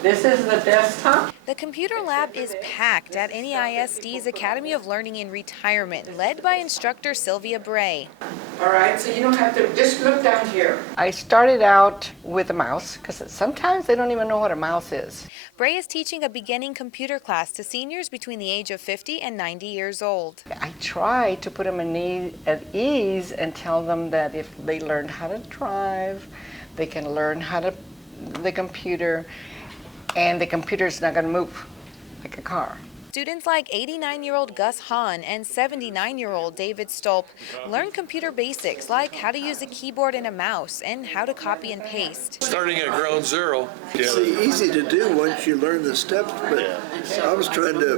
This is the desktop. The computer lab is packed at NEISD's Academy of Learning in Retirement, led by instructor Sylvia Braye. All right, so you don't have to just look down here. I started out with a mouse because sometimes they don't even know what a mouse is. Braye is teaching a beginning computer class to seniors between the age of 50 and 90 years old. I try to put them at ease and tell them that if they learn how to drive, they can learn how to the computer, and the computer is not going to move like a car. Students like 89-year-old Gus Hahn and 79-year-old David Stolp learn computer basics like how to use a keyboard and a mouse and how to copy and paste. Starting at ground zero. It's easy to do once you learn the steps, but I was trying to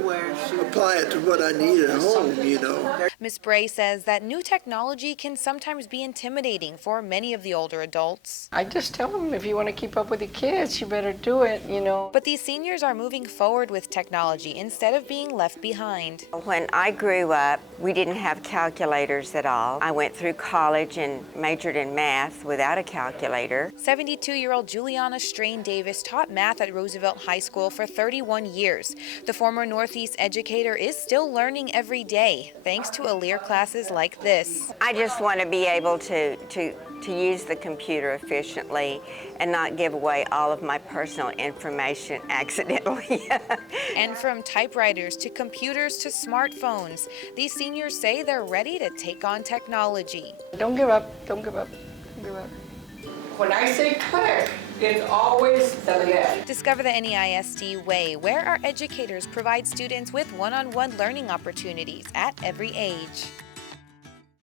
apply it to what I need at home, you know. Ms. Braye says that new technology can sometimes be intimidating for many of the older adults. I just tell them, if you want to keep up with your kids, you better do it, you know. But these seniors are moving forward with technology instead of being left behind. When I grew up, we didn't have calculators at all. I went through college and majored in math without a calculator. 72-year-old Juliana Strain Davis taught math at Roosevelt High School for 31 years. The former Northeast educator is still learning every day, thanks to ALIR classes like this. I just want to be able to use the computer efficiently and not give away all of my personal information accidentally. And from typewriters to computers to smartphones, these seniors say they're ready to take on technology. Don't give up, don't give up, don't give up. When I say click, it's always the left. Discover the NEISD way, where our educators provide students with one-on-one learning opportunities at every age.